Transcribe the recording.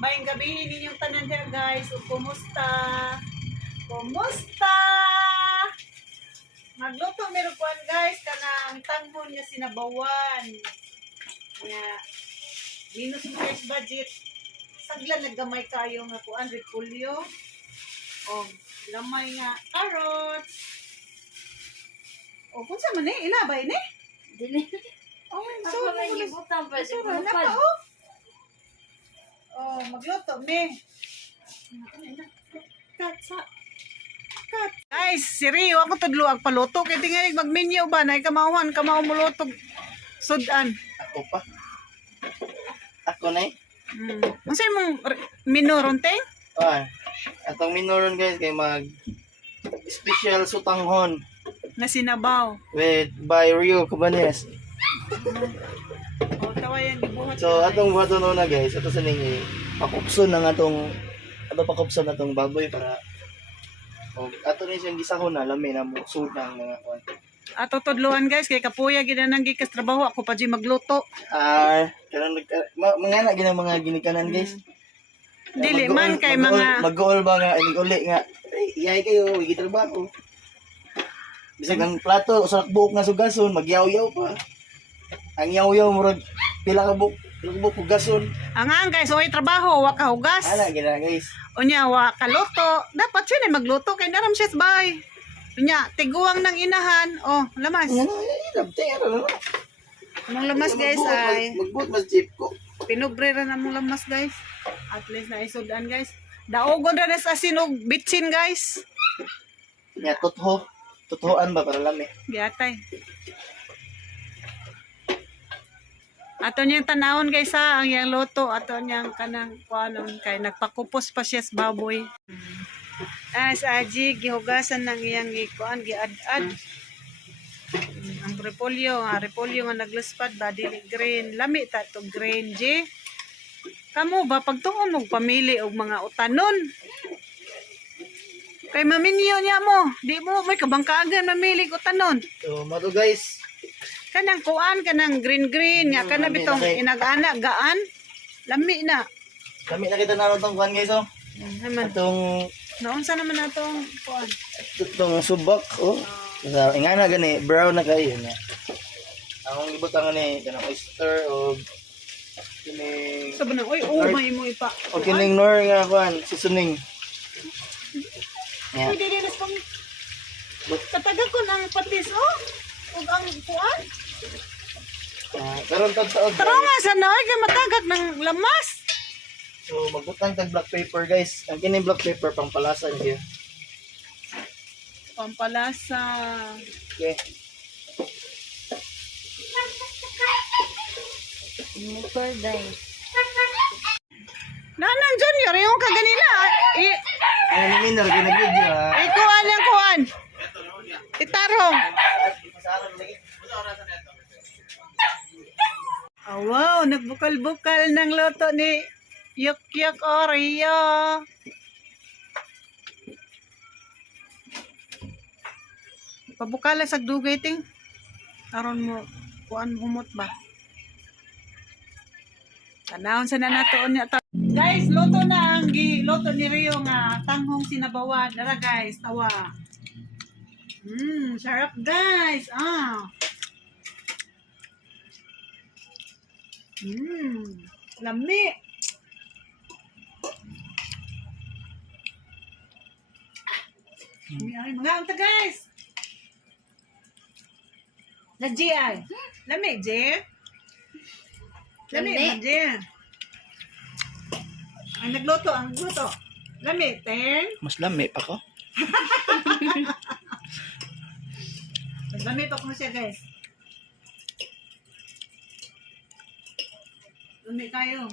Mayang gabi ninyong tanan diya guys. O kumusta? Kumusta? Magluto meron kuan guys kanang tanghon nga sinabawan. Nga minus mo guys budget. Sagla naggamay kayo nga kuan repolyo. O lamay nga carrots. O kunsa man ilabay ni? Dili. Oh, So, may gibutang pa si Pulupad. Pulupad. Oh, magluto, me. Guys, si Rio, ako tudlo ang paluto. Kaya tingnan mag-menu ba? Na kamauhan, kamao muluto. Sudan. Ako pa. Ako na eh. Ano sa'yo mong menu ronteng? Atong minuron guys kay mag special sutanghon Na sinabaw. by Rio Cabanes. O, tawa yan, gibuhat. So atong buhaton na guys, ato sa ning pakupson ng pakupson natong baboy para ato ni siyang gisahon na lami na mo sudang mga kuan. Ato tudluan guys, kay kapuya ginanang gikas trabaho. Ako pa di magluto. Karon mga na ginang mga ginikanan guys. Dili man kay mga... Mag-goal ba nga, uli nga, iyay kayo, gitrabaho. Bisag ang plato, usak buok na sugason, magyaw-yaw pa. Ang yaw-yaw, murag, pila ka buok hugason. Ang guys, oy trabaho, wa ka hugas. Ana, gina guys. Unya, wa ka luto. Dapat siya na magluto kay naram siya sa bahay. Unya, tiguang ng inahan. Oh, lamas. Ano, ano. Anong lamas guys ay... Magbuot mas jeep ko. Pinubre ra na mong lamas guys. At least na isudan guys. Daogon ra na sa asin og bitsin guys. Nya, tothoan ba para lami? Giatay. Ato niyang tanawon guys ha, ang yang loto. Ato niyang kanang kuanon kay nagpakupos pa siya sa baboy. As aji gihugasan ng iyang gikuan giad-ad. Ang repolyo nga nagluspad ba dili green. Lami ta to green G. Kamu ba pagtuon mong pamili og mga utanon? Kay maminyo niya mo, di mo may kabangkagan mamili og utanon. So, mato guys. Kanang kuan kanang green nya kana lami bitong na kay- inag-ana gaan. Lami na. Lami na kita na itong kuhan guys, oh. Naman. Itong, Naunsa naman atong kuan. itong subak, oh. Sa ingana gani, brown na kayo na. Akong ibutang ni kanang oyster o kining Sabi na, oy, may mo ipa. o kining nor nga kuan, seasoning. Uy, dili nas pang kataga ko ng patis oh. Ug ang kuan. Karon taon. Tara nga sa naoy kay matagag ng lamas. So magbutang tag black pepper guys. Ang kining black pepper pang palasa niya. Pampalasa. Okay. Motor day. Nanang Junior, yung kaganina. Ano ni Minor ginagidyo ha. Kuan ang kuan. Itarong. Oh, wow, nagbukal-bukal ng loto ni Yukyuk Oreo. Pabukala sa dugay ting. Aron mo kuan humot ba? Tanawon sa nanatoon niya. Guys, luto na ang luto ni Rio nga tanghong sinabawan. Dara guys, tawa. Sarap guys. Lami. Mga unta guys. Na GI. Lami, J. Lami, Lami. J. Ang nagluto. Lami, 10. Mas lami pa ko. Lami pa ko siya guys. Lami kayo.